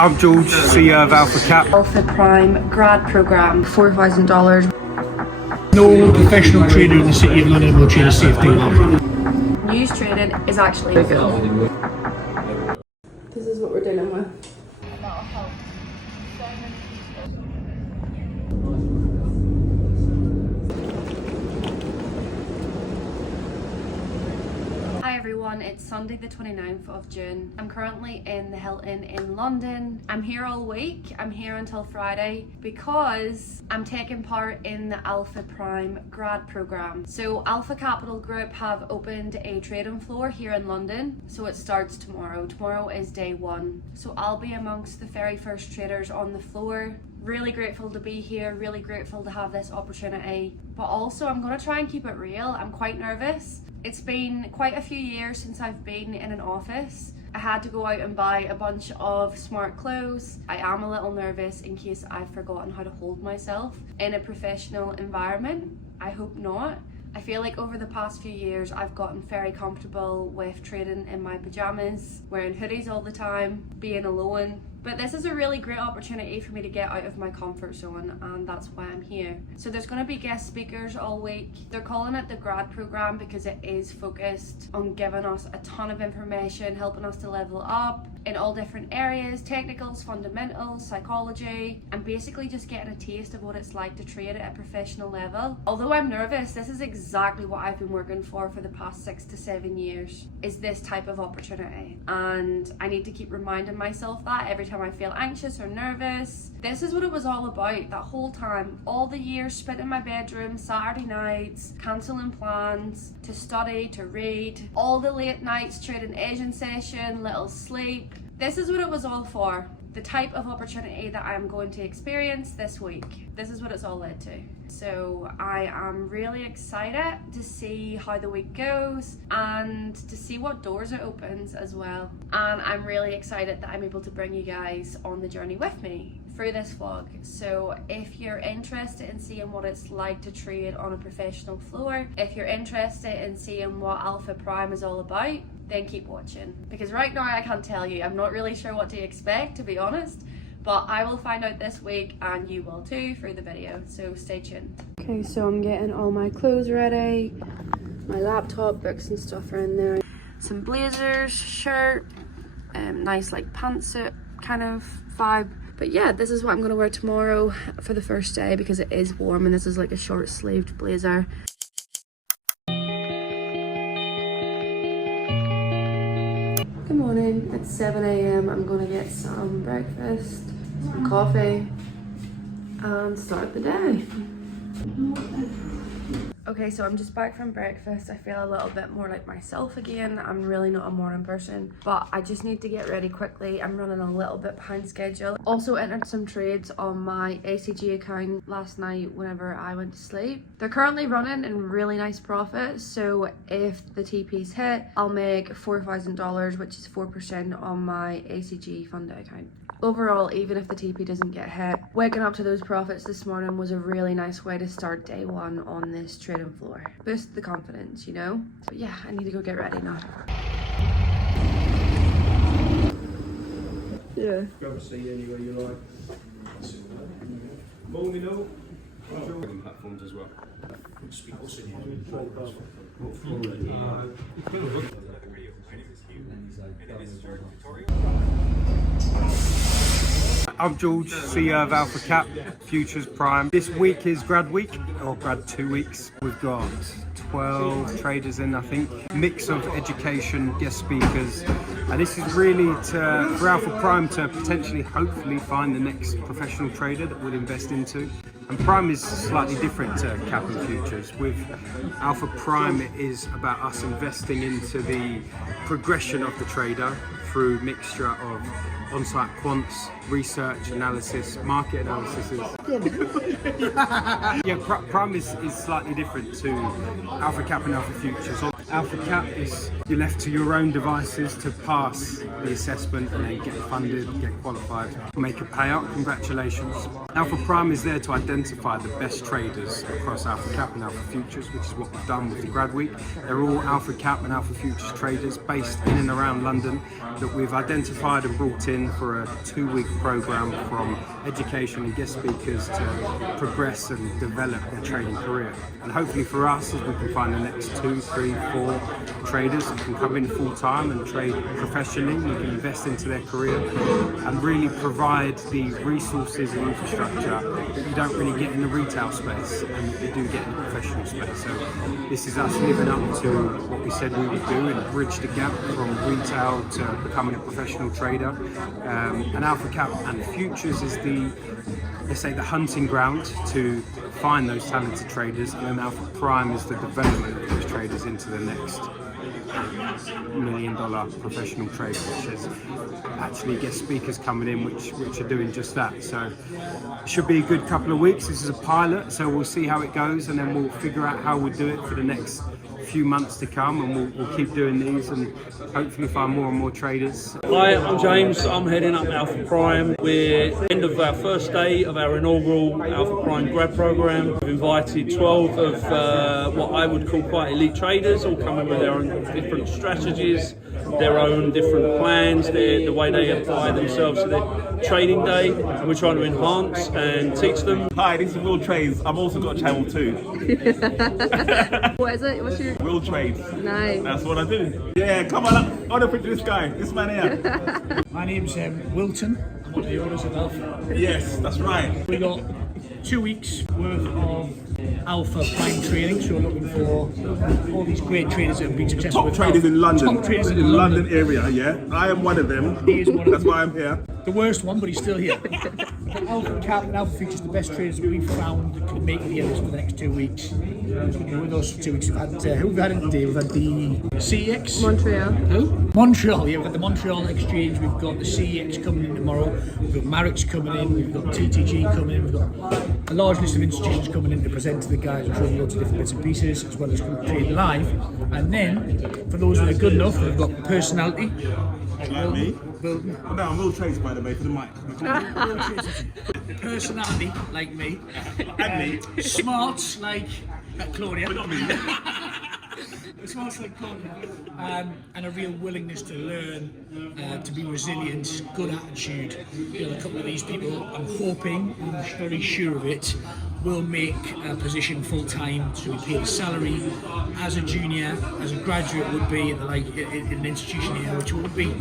I'm George, CEO of Alpha Cap. Alpha Prime Grad program, $4,000. No professional trader in the City of London will trade a safety market. News trading is actually legal. This is what we're dealing with. Hi everyone, it's Sunday the 29th of June. I'm currently in the Hilton in London. I'm here all week. I'm here until Friday because I'm taking part in the Alpha Prime Grad program. So Alpha Capital Group have opened a trading floor here in London. So it starts tomorrow. Tomorrow is day one. So I'll be amongst the very first traders on the floor. Really grateful to be here, really grateful to have this opportunity. But also I'm gonna try and keep it real. I'm quite nervous. It's been quite a few years since I've been in an office. I had to go out and buy a bunch of smart clothes. I am a little nervous in case I've forgotten how to hold myself in a professional environment. I hope not. I feel like over the past few years I've gotten very comfortable with trading in my pajamas, wearing hoodies all the time, being alone. But this is a really great opportunity for me to get out of my comfort zone, and that's why I'm here. So there's going to be guest speakers all week. They're calling it the Grad program because it is focused on giving us a ton of information, helping us to level up in all different areas, technicals, fundamentals, psychology, and basically just getting a taste of what it's like to trade at a professional level. Although I'm nervous, this is exactly what I've been working for the past 6 to 7 years, is this type of opportunity. And I need to keep reminding myself that every time I feel anxious or nervous. This is what it was all about that whole time. All the years spent in my bedroom, Saturday nights, cancelling plans, to study, to read, all the late nights trading Asian session, little sleep. This is what it was all for. The type of opportunity that I'm going to experience this week. This is what it's all led to. So I am really excited to see how the week goes and to see what doors it opens as well. And I'm really excited that I'm able to bring you guys on the journey with me through this vlog. So if you're interested in seeing what it's like to trade on a professional floor, if you're interested in seeing what Alpha Prime is all about, then keep watching. Because right now I can't tell you. I'm not really sure what to expect, to be honest. But I will find out this week, and you will too through the video, so stay tuned. Okay, so I'm getting all my clothes ready. My laptop, books and stuff are in there. Some blazers, shirt, nice like pantsuit kind of vibe. But yeah, this is what I'm gonna wear tomorrow for the first day because it is warm, and this is like a short sleeved blazer. Good morning, it's 7 AM. I'm gonna get some breakfast, some coffee, and start the day. Okay, so I'm just back from breakfast. I feel a little bit more like myself again. I'm really not a morning person, but I just need to get ready quickly. I'm running a little bit behind schedule. Also entered some trades on my ACG account last night whenever I went to sleep. They're currently running in really nice profit, so if the TP's hit, I'll make $4,000, which is 4% on my ACG funded account. Overall, even if the TP doesn't get hit, waking up to those profits this morning was a really nice way to start day one on this trading floor. Boost the confidence, you know? But yeah, I need to go get ready now. Yeah. Grab a seat anywhere you like. Morning all. Platforms as well. I'm George, CEO of Alpha Cap, Futures Prime. This week is Grad week, or Grad 2 weeks. We've got 12 traders in, I think. Mix of education, guest speakers. And this is really for Alpha Prime to potentially, hopefully, find the next professional trader that we'll invest into. And Prime is slightly different to Cap and Futures. With Alpha Prime, it is about us investing into the progression of the trader through mixture of on-site quants, research, analysis, market analysis. Prime is slightly different to Alpha Cap and Alpha Futures. Alpha Cap is You're left to your own devices to pass the assessment and then get funded, get qualified, make a payout. Congratulations. Alpha Prime is there to identify the best traders across Alpha Cap and Alpha Futures, which is what we've done with the Grad Week. They're all Alpha Cap and Alpha Futures traders based in and around London that we've identified and brought in for a 2-week program from education and guest speakers to progress and develop their trading career. And hopefully for us, if we can find the next 2, 3, 4 traders that can come in full time and trade professionally, we can invest into their career and really provide the resources and infrastructure that you don't really get in the retail space and that you do get in the professional space. So this is us living up to what we said we would do and bridge the gap from retail to becoming a professional trader. And Alpha Cap and Futures is the, let's say, the hunting ground to find those talented traders, and then Alpha Prime is the development of those traders into the next $1 million professional trader, which is actually guest speakers coming in which are doing just that. So it should be a good couple of weeks. This is a pilot, so we'll see how it goes, and then we'll figure out how we'll do it for the next few months to come, and we'll keep doing these and hopefully find more and more traders. Hi, I'm James. I'm heading up Alpha Prime. We're end of our first day of our inaugural Alpha Prime Grad program. We've invited 12 of what I would call quite elite traders, all coming with their own different strategies, their own different plans, the way they apply themselves to their trading day, and we're trying to enhance and teach them. Hi, this is Will Trades. I've also got a channel too. What is it? What's your... Will Trades. Nice. That's what I do. Yeah, come on up. I want to picture this guy, this man here. My name's Wilton. I'm one of the owners of Alpha. Yes, that's right. We got 2 weeks worth of Alpha Prime training, so we're looking for all these great traders that have been successful. Top traders in London. Top traders in London area, yeah. I am one of them. He is one of That's them. why I'm here. The worst one, but he's still here. Alpha Cap and Alpha Futures, the best traders that we've found that can make the areas for the next 2 weeks. He's going to be with us for 2 weeks. We've had, who have we had in today? We've had the CEX. Montreal. Who? Montreal, yeah, we've got the Montreal Exchange, we've got the CEX coming in tomorrow, we've got Marrick's coming in, we've got TTG coming in, we've got a large list of institutions coming in to present to the guys and show them loads of different bits and pieces, as well as trade live. And then, for those that are good enough, we've got personality. Like me. Wilton. Oh, no, I'm Will Trades, by the way, for the mic. Personality, like me. And me. Smarts, like Claudia. But not me. Smarts like Claudia. And a real willingness to learn, to be resilient, good attitude. You know, a couple of these people, I'm hoping, I'm very sure of it, will make a position full time, so we pay a salary as a junior, as a graduate would be in an institution here, which would be, you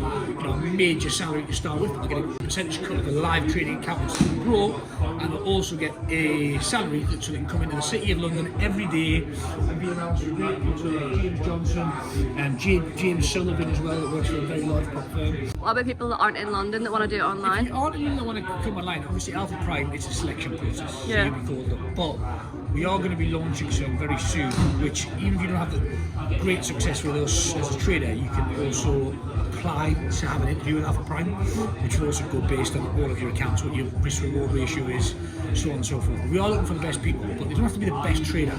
know, a major salary to start with. But they get a percentage cut of the live trading accounts to grow, and they'll also get a salary so they can come into the City of London every day and be around some great people like James Johnson and James Sullivan as well, that works for a very large prop firm. What about people that aren't in London that want to do it If online? you aren't in that want to come online, obviously Alpha Prime, it's a selection process. Yeah. So you'll be called up. But we are going to be launching some very soon, which even if you don't have the great success with us as a trader, you can also apply to have an interview with Alpha Prime, which will also go based on all of your accounts, what your risk reward ratio is, so on and so forth. We are looking for the best people, but they don't have to be the best trader.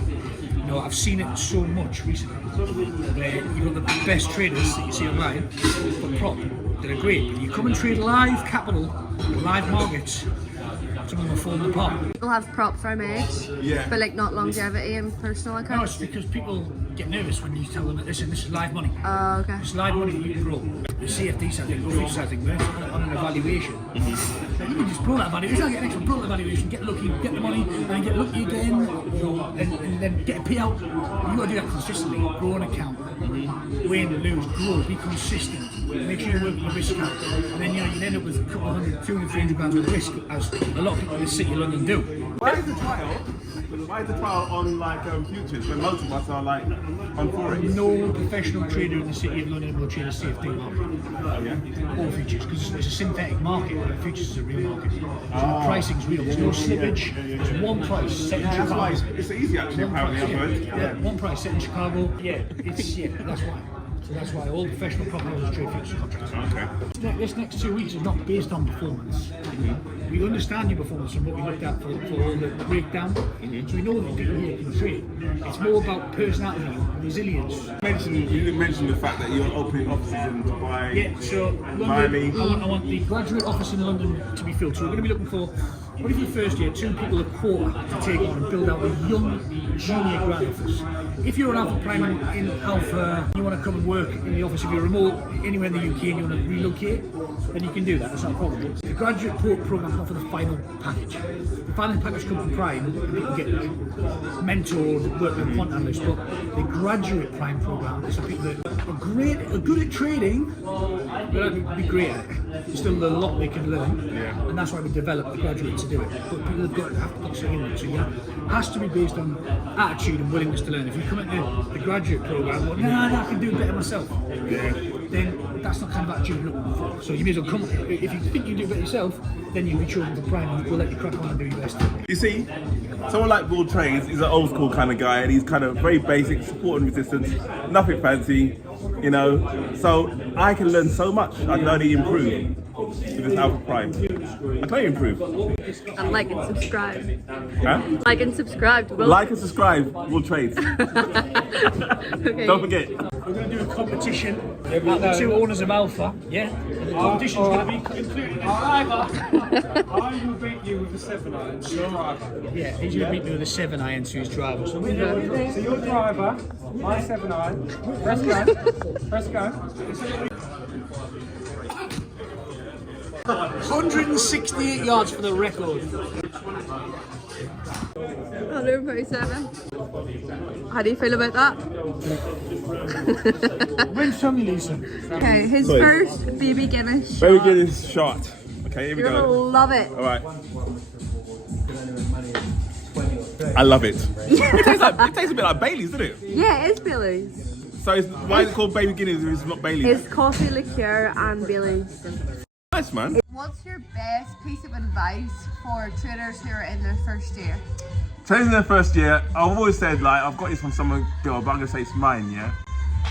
You know, I've seen it so much recently, where you've got the best traders that you see online, but prop, they're great. But you come and trade live capital, live markets, some of them are falling apart. People have prop firm age, Yeah. but like not longevity and personal No, it's accounts. because people get nervous when you tell them that this is live money. Oh, okay. It's live money that you can grow. The CFD side thing, the futures side thing, when it's on an evaluation, you can just blow that evaluation, get an extra blow that evaluation, get lucky, get the money, and then get lucky again, and then get a payout. You've got to do that consistently. Grow an account, win, lose, grow, be consistent. Make sure you work your risk out. And then you end up with a couple of hundred, 200, 300 pounds worth of risk, as a lot of people in the City of London do. Why is the trial? Why is the trial on like futures when most of us are like on forex? No professional trader in the City of London will trade a CFD market. All futures, because it's a synthetic market, and futures is a real market. So the pricing's real. There's no slippage. There's one price set in That's why Chicago. it's easy actually, apparently, I've heard. Yeah, one price set in Chicago. Yeah, that's why. So that's why all professional prop owners trade futures contracts. Okay. This next 2 weeks is not based on performance. we understand your performance from what we looked at for the breakdown. So we know that people here can train. It's more about personality and resilience. You didn't mention the fact that you're opening offices in Dubai. Yeah, so Miami. London, I want the graduate office in London to be filled. So we're going to be looking for, what if your first year, 2 people a quarter to take on and build out a young junior grad office. If you're an Alpha Prime in Alpha, you want to come and work in the office, if you're remote, anywhere in the UK and you want to relocate, then you can do that, that's not a problem. The graduate program's not for the final package. The final package comes from Prime, and people get mentored, work with quant analysts, but the graduate Prime program is for people that are good at trading, but don't be great at it. There's still a lot they can learn, and that's why we develop the graduate to do it. But people have to put something in it, so yeah, it has to be based on attitude and willingness to learn. If you come into the graduate program, well, no, I can do it better myself, then that's not kind of attitude you're looking for. So you may as well come, if you think you do it better yourself, then you'll be chosen for Prime and we'll let you crack on and do your best. You see, someone like Will Trades is an old school kind of guy, and he's kind of very basic, support and resistance, nothing fancy, you know. So I can learn so much. I can only improve with this Alpha Prime. I can only improve. And like and subscribe. Huh? Like and subscribe to Will. Like and subscribe, Will Trades. Okay. Don't forget. We're going to do a competition about the 2 owners of Alpha, yeah? And the competition's going to be including the driver. I will beat you with a 7 iron, so driver. Yeah, he's going to beat me with a 7 iron to his driver. So we're So your driver, my 7 iron. Press go. Press go. 168 yards for the record. 147. How do you feel about that? Win some, you lose some. Okay, his Sorry. first baby Guinness shot. Very good is shot. Okay, here we You're gonna go. love it. All right. I love it. It tastes a bit like Bailey's, doesn't it? Yeah, it is Bailey's. So why is it called Baby Guinness if it's not Bailey's? It's coffee liqueur and Bailey's. Nice, man. What's your best piece of advice for traders who are in their first year? Traders in their first year, I've always said, like, I've got this from someone girl, but I'm gonna say it's mine, yeah?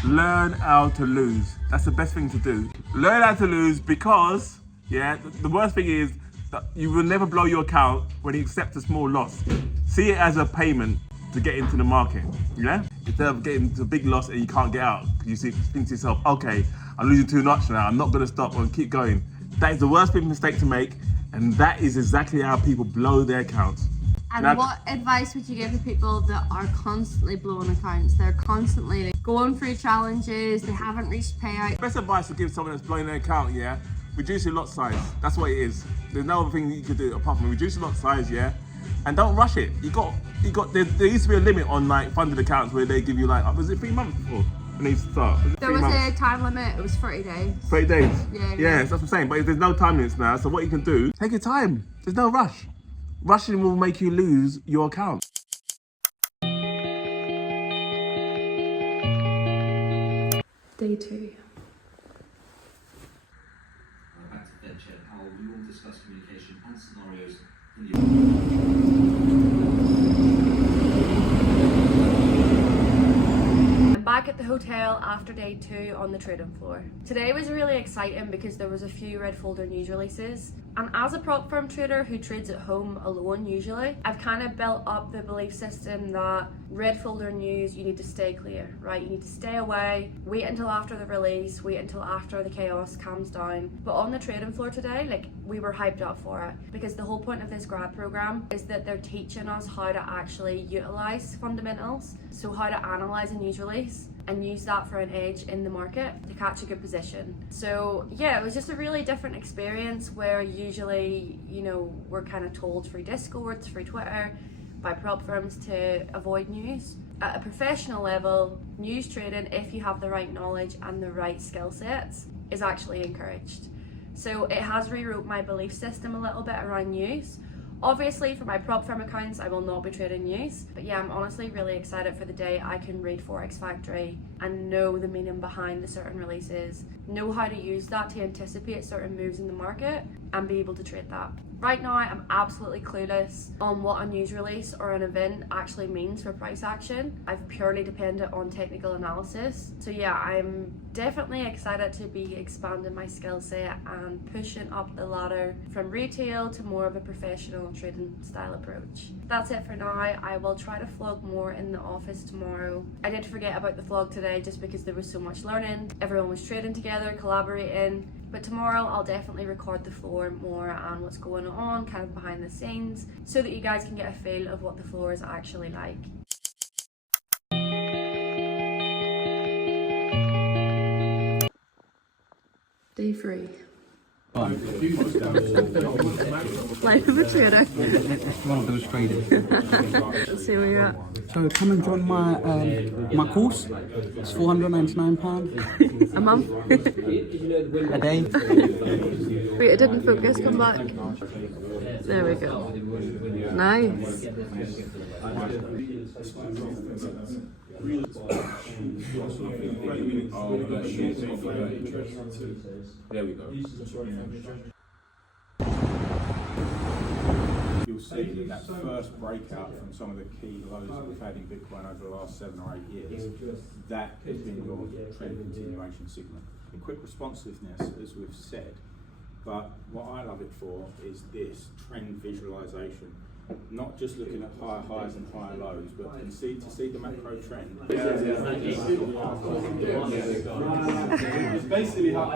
Learn how to lose. That's the best thing to do. Learn how to lose because, yeah, the worst thing is that you will never blow your account when you accept a small loss. See it as a payment to get into the market, yeah? Instead of getting into a big loss and you can't get out, you think to yourself, okay, I'm losing too much now, I'm not gonna stop, I'm gonna keep going. That is the worst big mistake to make, and that is exactly how people blow their accounts. And Now, what advice would you give to people that are constantly blowing accounts? They're constantly like, going through challenges, they haven't reached payout. best advice to give someone that's blowing their account, yeah? Reduce your lot size. That's what it is. There's no other thing that you could do apart from reduce your lot size, yeah? And don't rush it. There used to be a limit on like funded accounts where they give you like, was it 3 months before? When they used to start? There was a time limit, it was 30 days. 30 days. Yeah. That's what I'm saying. But if there's no time limits now, so what you can do, take your time. There's no rush. Rushing will make you lose your account. Day 2. Active venture, how we all discuss communication and scenarios in the I'm back at the hotel after day 2 on the trading floor. Today was really exciting because there was a few red folder news releases, and as a prop firm trader who trades at home alone usually, I've kind of built up the belief system that red folder news, you need to stay clear, right? You need to stay away, wait until after the release, wait until after the chaos calms down. But on the trading floor today, like, we were hyped up for it because the whole point of this grad program is that they're teaching us how to actually utilize fundamentals, so how to analyze a news release and use that for an edge in the market to catch a good position. So yeah, it was just a really different experience where usually, you know, we're kind of told through Discord, through Twitter, by prop firms to avoid news. At a professional level, news trading, if you have the right knowledge and the right skill sets, is actually encouraged. So it has rewrote my belief system a little bit around news. Obviously, for my prop firm accounts, I will not be trading news. But yeah, I'm honestly really excited for the day I can read Forex Factory and know the meaning behind the certain releases, know how to use that to anticipate certain moves in the market, and be able to trade that. Right now, I'm absolutely clueless on what a news release or an event actually means for price action. I've purely depended on technical analysis. So yeah, I'm definitely excited to be expanding my skill set and pushing up the ladder from retail to more of a professional trading style approach. That's it for now. I will try to vlog more in the office tomorrow. I did forget about the vlog today just because there was so much learning. Everyone was trading together, collaborating. But tomorrow I'll definitely record the floor more and what's going on kind of behind the scenes so that you guys can get a feel of what the floor is actually like. Day 3. Life of a trader. It's one of those traders. Let's see where you're at. So come and join my my course. It's £499 A month? a day. Wait, it didn't focus, come back. There we go. Nice. There we go. You'll see that first breakout from some of the key lows that we've had in Bitcoin over the last 7 or 8 years. That has been your trend continuation signal. The quick responsiveness, as we've said, but what I love it for is this trend visualization. Not just looking at higher highs and higher lows, but to see the macro trend. It's basically how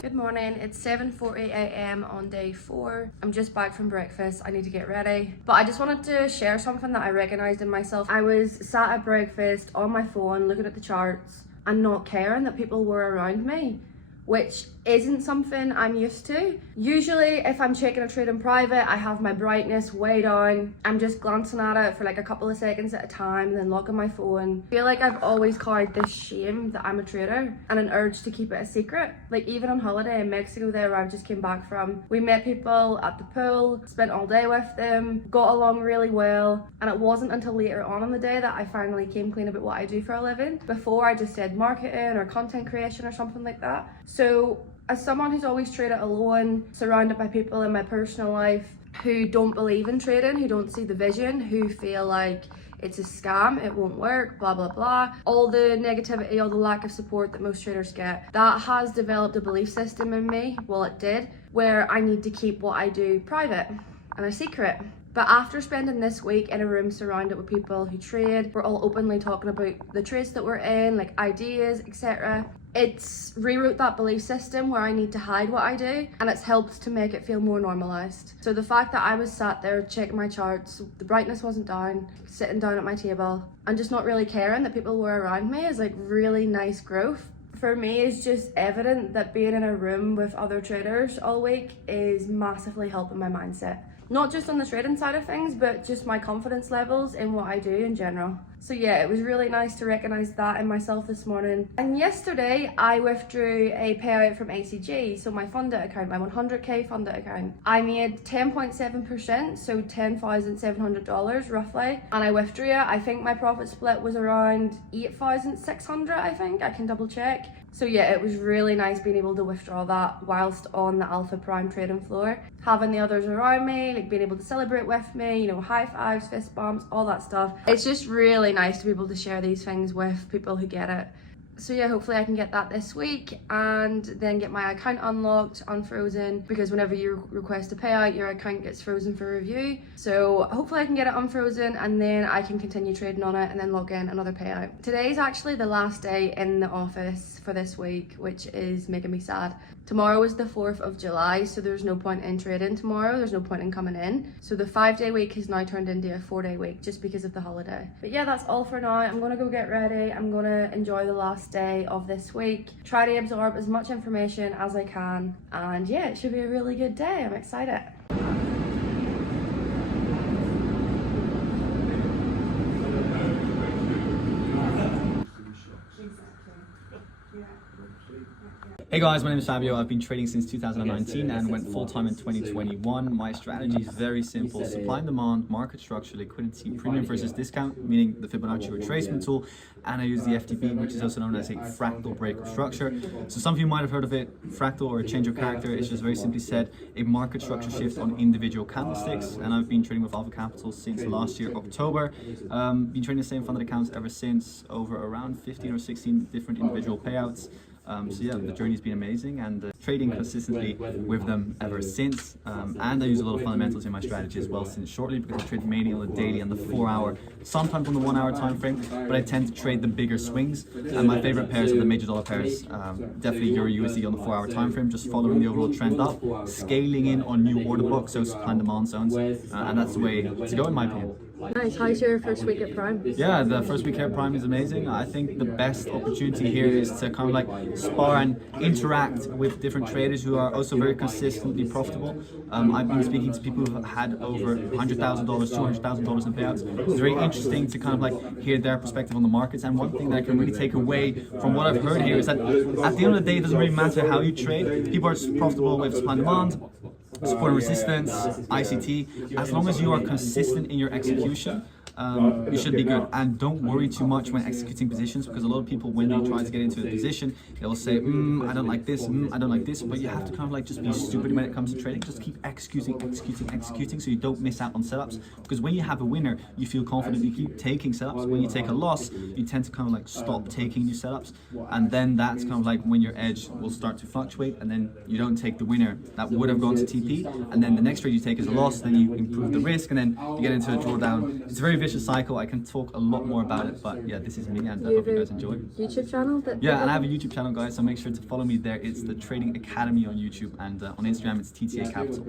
Good morning, it's 7:40 a.m. on day 4. I'm just back from breakfast, I need to get ready. But I just wanted to share something that I recognised in myself. I was sat at breakfast on my phone looking at the charts and not caring that people were around me, which isn't something I'm used to. Usually if I'm checking a trade in private, I have my brightness way down. I'm just glancing at it for like a couple of seconds at a time, then locking my phone. I feel like I've always carried this shame that I'm a trader and an urge to keep it a secret. Like even on holiday in Mexico there where I just came back from, we met people at the pool, spent all day with them, got along really well, and it wasn't until later on in the day that I finally came clean about what I do for a living. Before I just said marketing or content creation or something like that. So as someone who's always traded alone, surrounded by people in my personal life who don't believe in trading, who don't see the vision, who feel like it's a scam, it won't work, blah, blah, blah. All the negativity, all the lack of support that most traders get. That has developed a belief system in me, well it did, where I need to keep what I do private and a secret. But after spending this week in a room surrounded with people who trade, we're all openly talking about the trades that we're in, like ideas, etc. It's rewrote that belief system where I need to hide what I do, and it's helped to make it feel more normalized. So the fact that I was sat there checking my charts, the brightness wasn't down, sitting down at my table, and just not really caring that people were around me is like really nice growth. For me, it's just evident that being in a room with other traders all week is massively helping my mindset. Not just on the trading side of things, but just my confidence levels in what I do in general. So yeah, it was really nice to recognise that in myself this morning. And yesterday, I withdrew a payout from ACG, so my funded account, my 100k funded account. I made 10.7%, so $10,700 roughly, and I withdrew it. I think my profit split was around 8,600, I think. I can double check. So yeah, it was really nice being able to withdraw that whilst on the Alpha Prime trading floor. Having the others around me, like being able to celebrate with me, you know, high fives, fist bumps, all that stuff. It's just really nice to be able to share these things with people who get it. So yeah, hopefully I can get that this week and then get my account unlocked, unfrozen, because whenever you request a payout, your account gets frozen for review. So hopefully I can get it unfrozen and then I can continue trading on it and then log in another payout. Today's actually the last day in the office for this week, which is making me sad. Tomorrow is the 4th of July, so there's no point in trading tomorrow. There's no point in coming in. So the 5-day week has now turned into a 4-day week just because of the holiday. But yeah, that's all for now. I'm gonna go get ready. I'm gonna enjoy the last day of this week. Try to absorb as much information as I can. And yeah, it should be a really good day. I'm excited. Hey guys, my name is Fabio. I've been trading since 2019 and went full-time in 2021. My strategy is very simple: supply and demand, market structure, liquidity, premium versus discount, meaning the Fibonacci retracement tool, and I use the FTB, which is also known as a fractal break of structure. So some of you might have heard of it. Fractal, or a change of character, is just very simply said a market structure shift on individual candlesticks, and I've been trading with Alpha Capital since last year, October. Been trading the same funded accounts ever since, over around 15 or 16 different individual payouts. So yeah, the journey's been amazing, and trading consistently with them ever since. And I use a lot of fundamentals in my strategy as well since shortly, because I trade mainly on the daily and the 4 hour, sometimes on the 1 hour time frame, but I tend to trade the bigger swings. And my favorite pairs are the major dollar pairs, definitely Euro USD on the 4 hour time frame, just following the overall trend up, scaling in on new order books, so supply and demand zones, and that's the way to go in my opinion. Nice. How's your first week at Prime? Yeah, the first week here at Prime is amazing. I think the best opportunity here is to kind of like spar and interact with different traders who are also very consistently profitable. I've been speaking to people who've had over $100,000, $200,000 in payouts. It's very interesting to kind of like hear their perspective on the markets. And one thing that I can really take away from what I've heard here is that at the end of the day, it doesn't really matter how you trade. People are profitable with supply and demand, support and resistance, ICT. As long as you are consistent in your execution, you should be good. And don't worry too much when executing positions, because a lot of people, when they try to get into a position, they'll say, I don't like this, I don't like this. But you have to kind of like just be stupid when it comes to trading. Just keep executing, so you don't miss out on setups. Because when you have a winner, you feel confident, you keep taking setups. When you take a loss, you tend to kind of like stop taking new setups, and then that's kind of like when your edge will start to fluctuate, and then you don't take the winner that would have gone to TP, and then the next trade you take is a loss, then you improve the risk, and then you get into a drawdown. It's a very vicious cycle. I can talk a lot more about it, but yeah, this is me, and I hope you guys enjoy. YouTube channel? Yeah, and I have a YouTube channel, guys, so make sure to follow me there. It's the Trading Academy on YouTube, and on Instagram it's TTA Capital.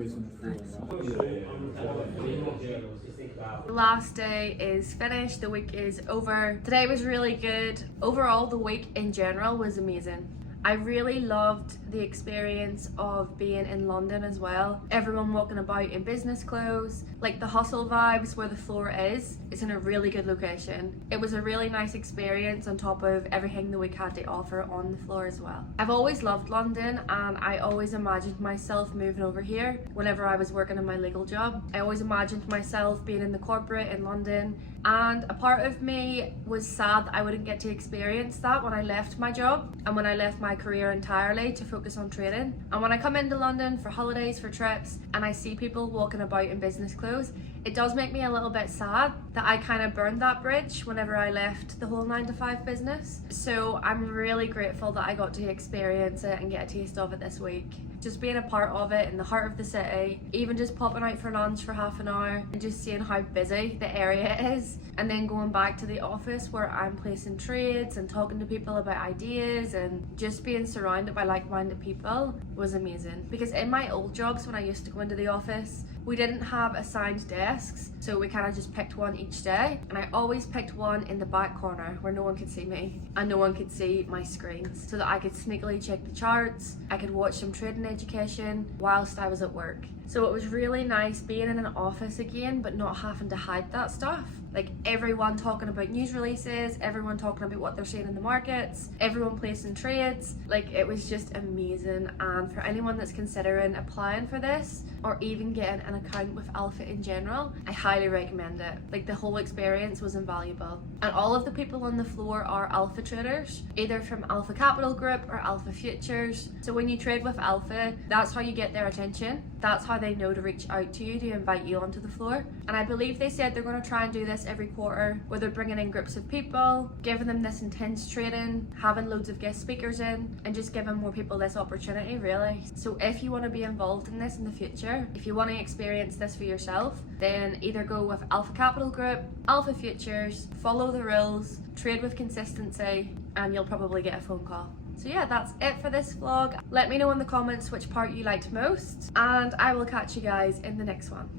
The last day is finished, the week is over. Today was really good. Overall, the week in general was amazing. I really loved the experience of being in London as well. Everyone walking about in business clothes, like the hustle vibes where the floor is. It's in a really good location. It was a really nice experience on top of everything the week had to offer on the floor as well. I've always loved London, and I always imagined myself moving over here whenever I was working in my legal job. I always imagined myself being in the corporate in London, and a part of me was sad that I wouldn't get to experience that when I left my job and when I left my career entirely to focus on trading. And when I come into London for holidays, for trips, and I see people walking about in business clothes, it does make me a little bit sad that I kind of burned that bridge whenever I left the whole 9-to-5 business. So I'm really grateful that I got to experience it and get a taste of it this week. Just being a part of it in the heart of the city, even just popping out for lunch for half an hour and just seeing how busy the area is, and then going back to the office where I'm placing trades and talking to people about ideas and just being surrounded by like-minded people was amazing. Because in my old jobs, when I used to go into the office, we didn't have assigned desks, so we kind of just picked one each day, and I always picked one in the back corner where no one could see me and no one could see my screens, so that I could sneakily check the charts, I could watch some trading education whilst I was at work. So it was really nice being in an office again, but not having to hide that stuff. Like everyone talking about news releases, everyone talking about what they're seeing in the markets, everyone placing trades. Like it was just amazing. And for anyone that's considering applying for this or even getting an account with Alpha in general, I highly recommend it. Like the whole experience was invaluable. And all of the people on the floor are Alpha traders, either from Alpha Capital Group or Alpha Futures. So when you trade with Alpha, that's how you get their attention. That's how they know to reach out to you to invite you onto the floor. And I believe they said they're going to try and do this every quarter, where they're bringing in groups of people, giving them this intense trading, having loads of guest speakers in, and just giving more people this opportunity, really. So if you want to be involved in this in the future, if you want to experience this for yourself, then either go with Alpha Capital Group, Alpha Futures, follow the rules, trade with consistency, and you'll probably get a phone call. So yeah, that's it for this vlog. Let me know in the comments which part you liked most, and I will catch you guys in the next one.